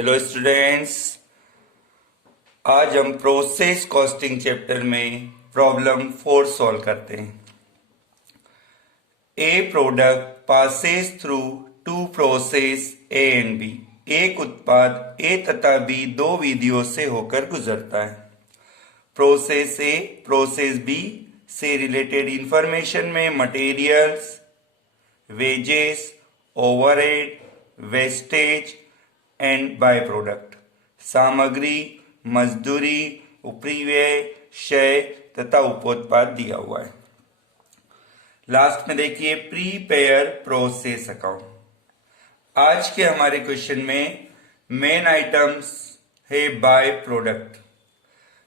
Hello students, आज हम process costing chapter में प्रॉब्लम 4 सॉल्व करते हैं। A product passes through two process A and B. एक उत्पाद ए तथा बी दो विधियों से होकर गुजरता है। प्रोसेस ए प्रोसेस बी से रिलेटेड इंफॉर्मेशन में materials, wages, overhead, wastage and by product, सामग्री, मजदूरी, उपरिव्यय, क्षय तथा उपोत्पाद दिया हुआ है। लास्ट में देखिए प्रीपेयर प्रोसेस अकाउंट। आज के हमारे क्वेश्चन में मेन आइटम्स है बाय प्रोडक्ट।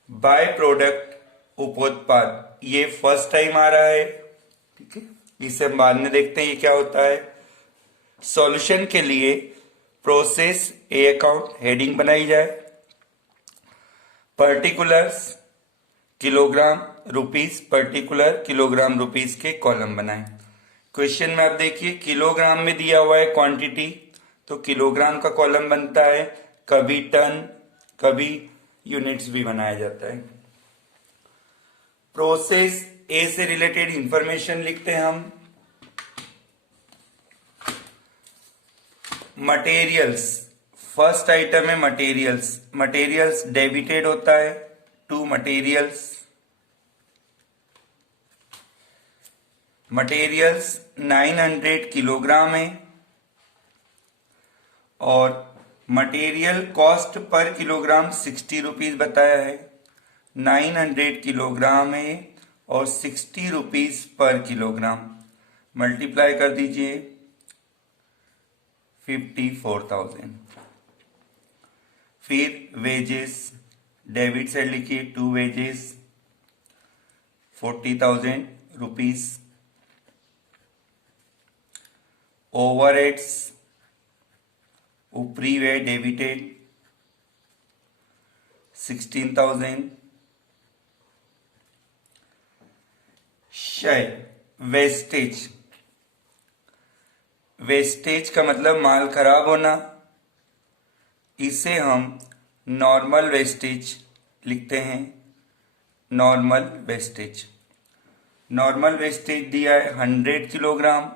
बाय प्रोडक्ट उपोत्पाद ये फर्स्ट टाइम आ रहा है, ठीक है। इसे हम बाद में देखते हैं ये क्या होता है। सॉल्यूशन के लिए प्रोसेस ए अकाउंट हेडिंग बनाई जाए। Particulars kilogram rupees, particular kilogram rupees के कॉलम बनाएं। क्वेश्चन में आप देखिए किलोग्राम में दिया हुआ है क्वांटिटी, तो किलोग्राम का कॉलम बनता है। कभी टन, कभी यूनिट्स भी बनाया जाता है। प्रोसेस ए से रिलेटेड इंफॉर्मेशन लिखते हैं हम। मटेरियल्स, फर्स्ट आइटम है मटेरियल्स। मटेरियल्स डेबिटेड होता है टू मटेरियल्स। मटेरियल्स 900 किलोग्राम है और material cost per kilogram 60 rupees बताया है। 900 किलोग्राम है और 60 रुपीज पर किलोग्राम। मल्टीप्लाई कर दीजिए 54,000। फिर वेजेस, डेबिट साइड लिखिए टू वेजेस 40,000 रुपीज। ओवरहेड्स ऊपरी व्यय डेबिटेड 16,000। क्षय वेस्टेज, वेस्टेज का मतलब माल खराब होना, इसे हम नॉर्मल वेस्टेज लिखते हैं। नॉर्मल वेस्टेज, नॉर्मल वेस्टेज दिया है 100 किलोग्राम,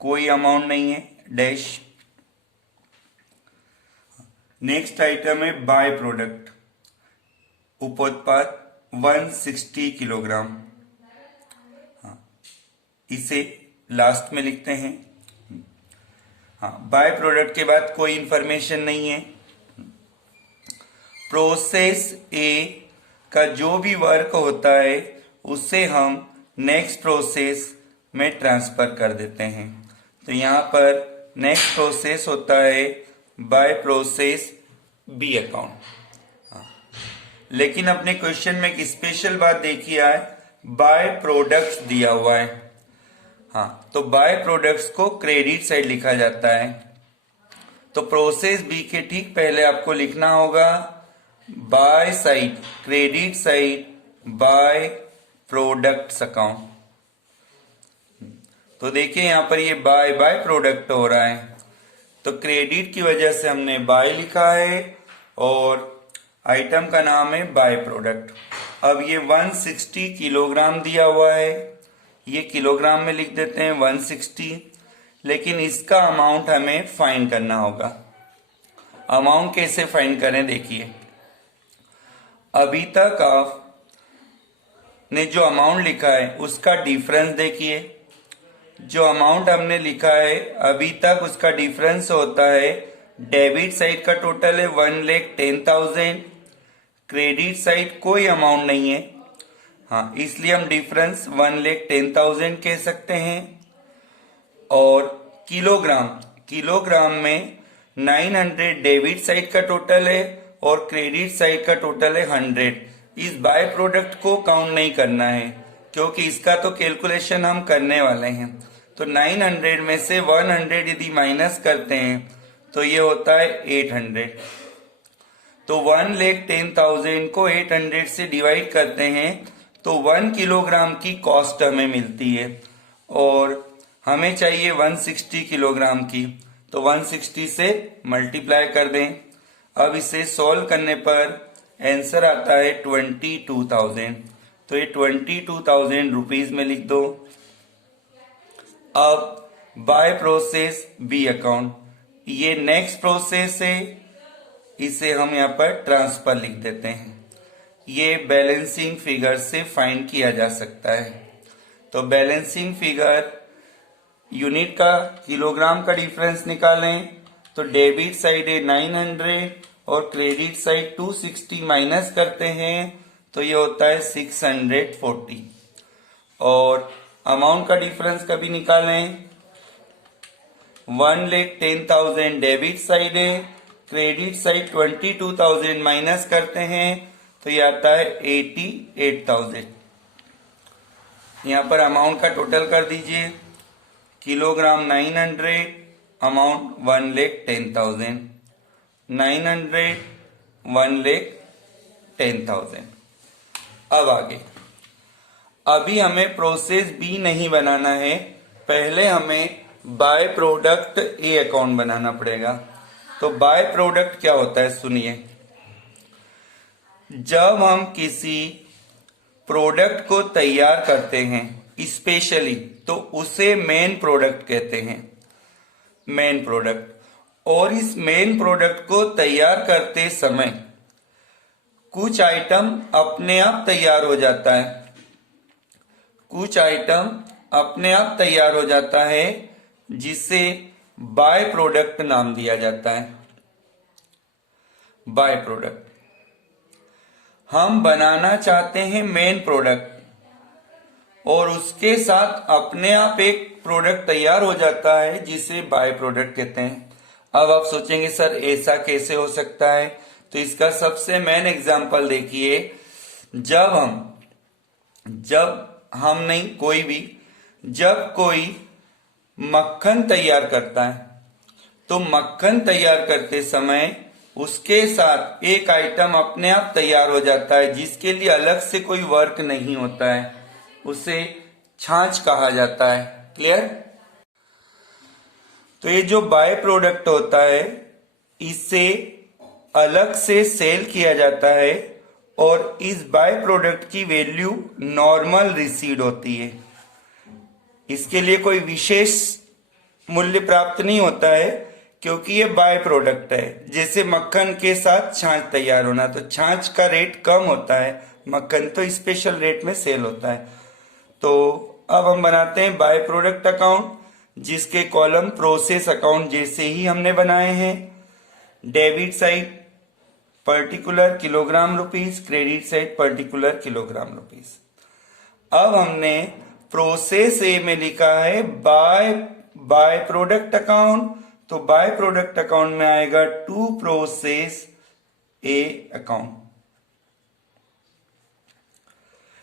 कोई अमाउंट नहीं है, डैश। नेक्स्ट आइटम है बाय प्रोडक्ट उपोत्पाद 160 किलोग्राम। इसे लास्ट में लिखते हैं। बाय प्रोडक्ट के बाद कोई इंफॉर्मेशन नहीं है। प्रोसेस ए का जो भी वर्क होता है उसे हम नेक्स्ट प्रोसेस में ट्रांसफर कर देते हैं। तो यहाँ पर नेक्स्ट प्रोसेस होता है बाय प्रोसेस बी अकाउंट। लेकिन अपने क्वेश्चन में एक स्पेशल बात देखी है, बाय प्रोडक्ट्स दिया हुआ है। तो बाय प्रोडक्ट्स को क्रेडिट साइड लिखा जाता है। तो प्रोसेस बी के ठीक पहले आपको लिखना होगा by side, credit side by products account. तो देखिए यहां पर ये बाय बाय प्रोडक्ट हो रहा है, तो क्रेडिट की वजह से हमने बाय लिखा है और आइटम का नाम है बाय प्रोडक्ट। अब ये 160 किलोग्राम दिया हुआ है, ये किलोग्राम में लिख देते हैं 160। लेकिन इसका अमाउंट हमें फाइंड करना होगा। अमाउंट कैसे फाइंड करें देखिए। अभी तक आपने जो अमाउंट लिखा है उसका डिफरेंस देखिए। जो अमाउंट हमने लिखा है अभी तक उसका डिफरेंस होता है, डेबिट साइड का टोटल है 1,10,000, क्रेडिट साइड कोई अमाउंट नहीं है। इसलिए हम डिफरेंस 1,10,000 कह सकते हैं। और किलोग्राम, किलोग्राम में 900 डेबिट साइड का टोटल है और क्रेडिट साइड का टोटल है 100। इस बाय प्रोडक्ट को काउंट नहीं करना है क्योंकि इसका तो कैलकुलेशन हम करने वाले हैं। तो 900 में से 100 यदि माइनस करते हैं तो ये होता है 800। तो 1,10,000 को 800 से डिवाइड करते हैं तो 1 किलोग्राम की कॉस्ट हमें मिलती है और हमें चाहिए 160 किलोग्राम की। तो 160 से मल्टीप्लाई कर दें। अब इसे सॉल्व करने पर आंसर आता है 22,000, तो ये 22,000 रुपीज में लिख दो। अब बाय प्रोसेस बी अकाउंट, ये नेक्स्ट प्रोसेस है, इसे हम यहाँ पर ट्रांसफर लिख देते हैं। ये बैलेंसिंग फिगर से फाइंड किया जा सकता है। तो बैलेंसिंग फिगर यूनिट का किलोग्राम का डिफरेंस निकालें तो डेबिट साइड है 900 और क्रेडिट साइड 260 माइनस करते हैं तो ये होता है 640। और अमाउंट का डिफरेंस कभी निकालें, 1,10,000 डेबिट साइड है, क्रेडिट साइड 22,000 माइनस करते हैं तो ये आता है 88,000। यहाँ पर अमाउंट का टोटल कर दीजिए, किलोग्राम 900, अमाउंट 1,10,000, 900 1,10,000। अब आगे, अभी हमें प्रोसेस बी नहीं बनाना है, पहले हमें बाय प्रोडक्ट ए अकाउंट बनाना पड़ेगा। तो बाय प्रोडक्ट क्या होता है सुनिए, जब हम किसी प्रोडक्ट को तैयार करते हैं स्पेशली तो उसे मेन प्रोडक्ट कहते हैं, मेन प्रोडक्ट। और इस मेन प्रोडक्ट को तैयार करते समय कुछ आइटम अपने आप तैयार हो जाता है, कुछ आइटम अपने आप तैयार हो जाता है जिसे बाय प्रोडक्ट नाम दिया जाता है। बाय प्रोडक्ट, हम बनाना चाहते हैं मेन प्रोडक्ट और उसके साथ अपने आप एक प्रोडक्ट तैयार हो जाता है जिसे बाय प्रोडक्ट कहते हैं। अब आप सोचेंगे सर ऐसा कैसे हो सकता है, तो इसका सबसे मेन एग्जांपल देखिए, जब कोई मक्खन तैयार करता है तो मक्खन तैयार करते समय उसके साथ एक आइटम अपने आप तैयार हो जाता है जिसके लिए अलग से कोई वर्क नहीं होता है, उसे छाछ कहा जाता है। क्लियर? तो ये जो बाय प्रोडक्ट होता है इसे अलग से सेल किया जाता है और इस बाय प्रोडक्ट की वैल्यू नॉर्मल रिसीड होती है, इसके लिए कोई विशेष मूल्य प्राप्त नहीं होता है क्योंकि ये बाय प्रोडक्ट है। जैसे मक्खन के साथ छाछ तैयार होना, तो छाछ का रेट कम होता है, मक्खन तो स्पेशल रेट में सेल होता है। तो अब हम बनाते हैं बाय प्रोडक्ट अकाउंट, जिसके कॉलम प्रोसेस अकाउंट जैसे ही हमने बनाए हैं। Debit side particular kilogram rupees, credit side particular kilogram rupees. अब हमने प्रोसेस ए में लिखा है बाय प्रोडक्ट अकाउंट, तो बाय प्रोडक्ट अकाउंट में आएगा टू प्रोसेस ए अकाउंट।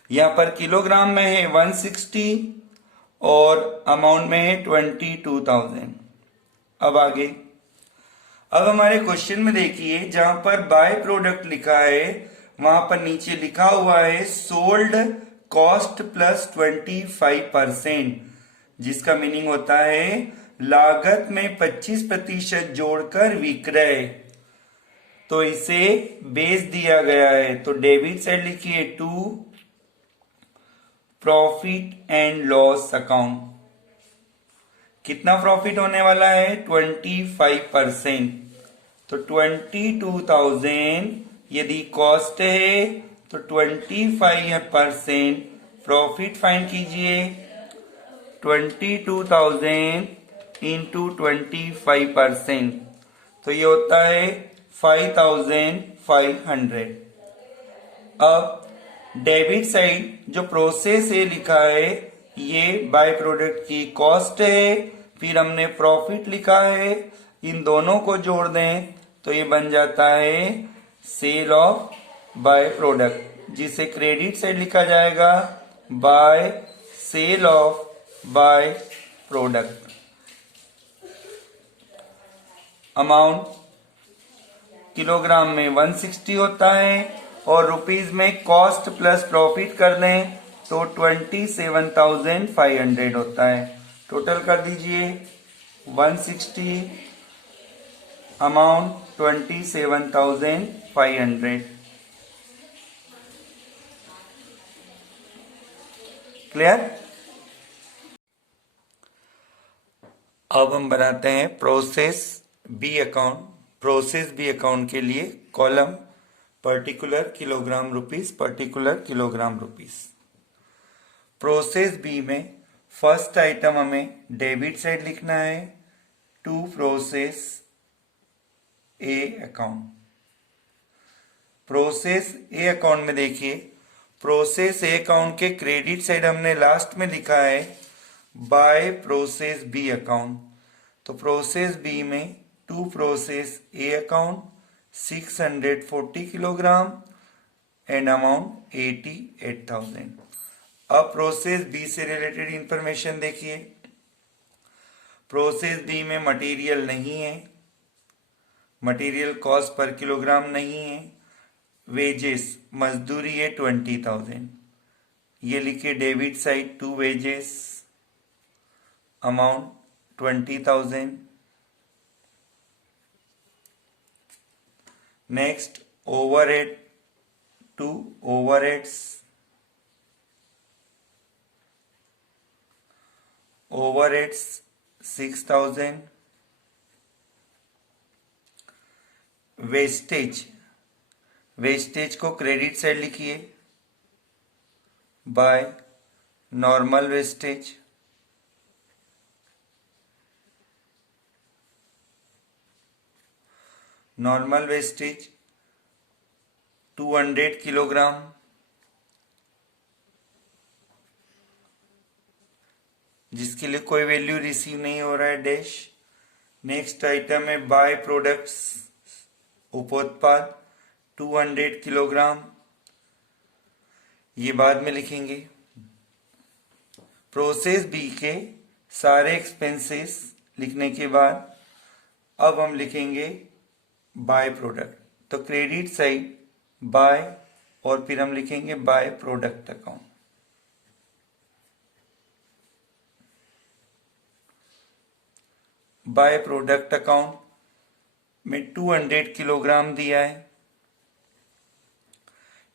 यहां पर किलोग्राम में है 160 और अमाउंट में है 22,000। अब आगे, अब हमारे क्वेश्चन में देखिए जहां पर बाय प्रोडक्ट लिखा है वहां पर नीचे लिखा हुआ है सोल्ड कॉस्ट प्लस 25%, जिसका मीनिंग होता है लागत में 25% जोड़कर विक्रय। तो इसे बेच दिया गया है, तो डेबिट साइड लिखिए to profit and loss account. कितना प्रॉफिट होने वाला है 25%, तो 22,000 यदि कॉस्ट है तो 25% प्रॉफिट फाइंड कीजिए। 22,000 इंटू 25%, तो ये होता है 5,500। अब डेबिट साइड जो प्रोसेस है लिखा है ये बाय प्रोडक्ट की कॉस्ट है, फिर हमने प्रॉफिट लिखा है, इन दोनों को जोड़ दें तो ये बन जाता है सेल ऑफ बाय प्रोडक्ट, जिसे क्रेडिट साइड लिखा जाएगा by sale of by product. Amount kilogram में 160 होता है और रुपीज में कॉस्ट प्लस प्रॉफिट कर दें तो 27,500 होता है। टोटल कर दीजिए 160 अमाउंट 27,500। क्लियर। अब हम बनाते हैं process B account. Process B account के लिए column particular kilogram rupees, particular kilogram rupees. Process B में फर्स्ट आइटम हमें डेबिट साइड लिखना है to process A account. Process A account में देखिए, प्रोसेस ए अकाउंट के क्रेडिट साइड हमने लास्ट में लिखा है बाय प्रोसेस बी अकाउंट। तो प्रोसेस बी में to process A account 640 kilogram and amount 88,000। अब प्रोसेस बी से रिलेटेड इंफॉर्मेशन देखिए। प्रोसेस बी में मटेरियल नहीं है, मटेरियल कॉस्ट पर किलोग्राम नहीं है, वेजेस मजदूरी है 20,000। ये लिखे debit side to wages amount 20,000। Next overhead to overheads, overheads 6,000। Wastage, wastage को क्रेडिट साइड लिखिए by normal wastage. Normal wastage 200 kilogram. जिसके लिए कोई वैल्यू रिसीव नहीं हो रहा है, डैश। नेक्स्ट आइटम है बाय प्रोडक्ट्स, उपोत्पाद 200 किलोग्राम, ये बाद में लिखेंगे। प्रोसेस बी के सारे एक्सपेंसेस लिखने के बाद अब हम लिखेंगे बाय प्रोडक्ट। तो क्रेडिट साइड बाय और फिर हम लिखेंगे bye product account. Bye product account में 200 किलोग्राम दिया है।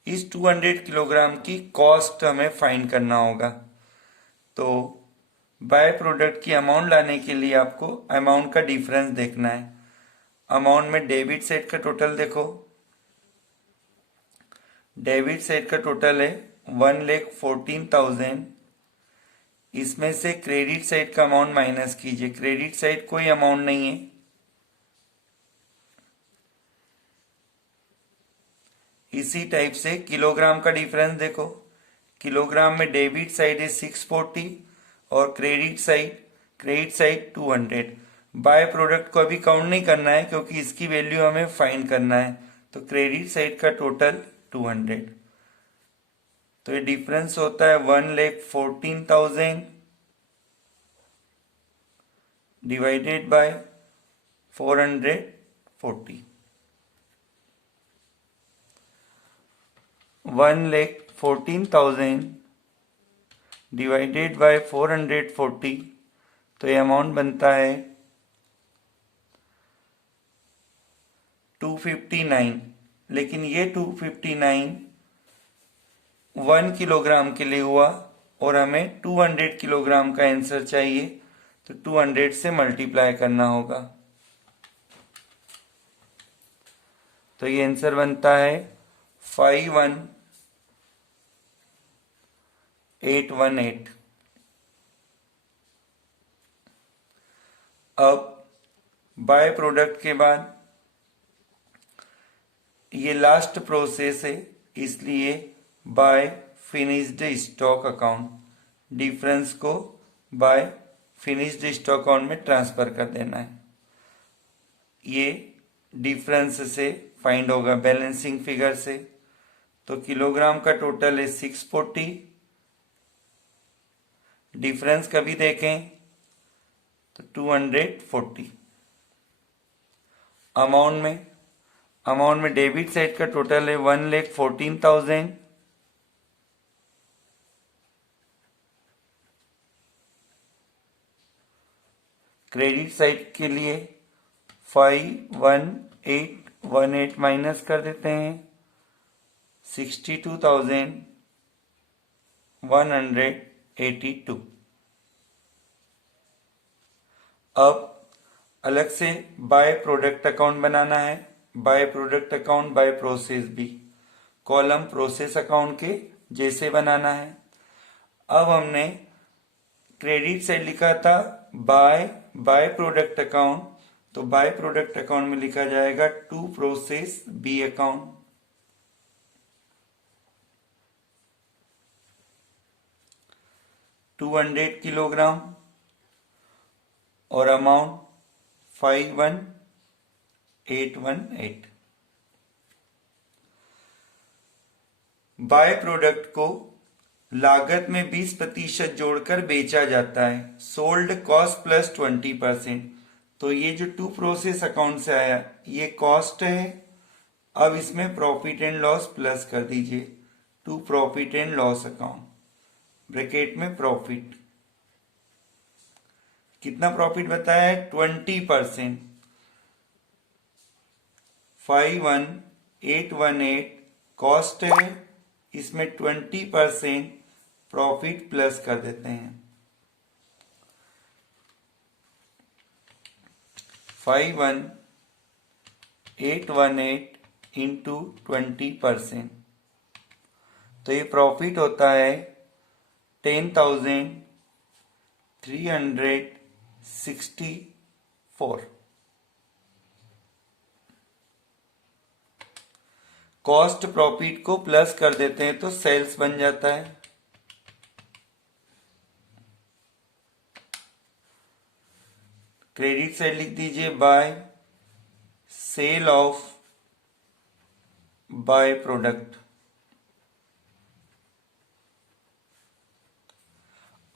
इस 200 किलोग्राम की कॉस्ट हमें फाइंड करना होगा। तो बाय प्रोडक्ट की अमाउंट लाने के लिए आपको अमाउंट का डिफरेंस देखना है। अमाउंट में डेबिट साइड का टोटल देखो, डेबिट साइड का टोटल है 1,14,000। इसमें से क्रेडिट साइड का अमाउंट माइनस कीजिए। क्रेडिट साइड कोई अमाउंट नहीं है, इसी टाइप से किलोग्राम का डिफरेंस देखो। किलोग्राम में डेबिट साइड है 640 और क्रेडिट साइड 200। बाय प्रोडक्ट को अभी काउंट नहीं करना है क्योंकि इसकी वैल्यू हमें फाइंड करना है। तो क्रेडिट साइड का टोटल 200, तो ये डिफरेंस होता है 1,14,000 डिवाइडेड बाय 440। 1,14,000 डिवाइडेड बाय 440, तो ये अमाउंट बनता है 259। लेकिन ये 259 1 किलोग्राम के लिए हुआ और हमें 200 किलोग्राम का आंसर चाहिए, तो 200 से मल्टीप्लाई करना होगा। तो ये आंसर बनता है 51,818। अब बाय प्रोडक्ट के बाद ये लास्ट प्रोसेस है, इसलिए by finished stock account, difference को बाय फिनिश्ड स्टॉक अकाउंट में ट्रांसफर कर देना है। ये डिफरेंस से फाइंड होगा बैलेंसिंग फिगर से। तो किलोग्राम का टोटल है 640, डिफरेंस कभी देखें तो 240। अमाउंट में डेबिट साइड का टोटल है 1,14,000, क्रेडिट साइड के लिए 51,818 माइनस कर देते हैं 62,182। अब अलग से बाय प्रोडक्ट अकाउंट बनाना है। By product account by process B, column process account के जैसे बनाना है। अब हमने क्रेडिट साइड लिखा था बाय प्रोडक्ट अकाउंट, तो बाय प्रोडक्ट अकाउंट में लिखा जाएगा to process B account. To 200 kilogram और अमाउंट 51,818। बाय प्रोडक्ट को लागत में 20% जोड़कर बेचा जाता है। Sold cost plus 20%। तो ये जो टू प्रोसेस अकाउंट से आया ये कॉस्ट है। अब इसमें प्रॉफिट एंड लॉस प्लस कर दीजिए, to profit and loss account, bracket में प्रॉफिट। कितना प्रॉफिट बताया है? 20%। 51,818 कॉस्ट है, इसमें 20% प्रॉफिट प्लस कर देते हैं। 51,818 इंटू 20%, तो ये प्रॉफिट होता है 10,364। कॉस्ट प्रॉफिट को प्लस कर देते हैं तो सेल्स बन जाता है। क्रेडिट साइड लिख दीजिए by sale of by product.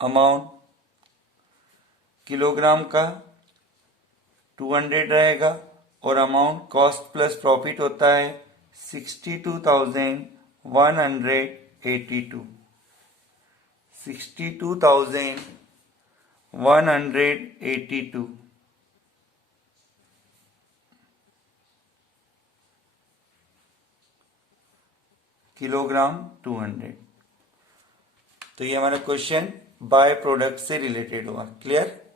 Amount kilogram का 200 रहेगा और अमाउंट कॉस्ट प्लस प्रॉफिट होता है 62,182। 62,182 किलोग्राम 200। तो ये हमारा क्वेश्चन बाय प्रोडक्ट से रिलेटेड हुआ। क्लियर?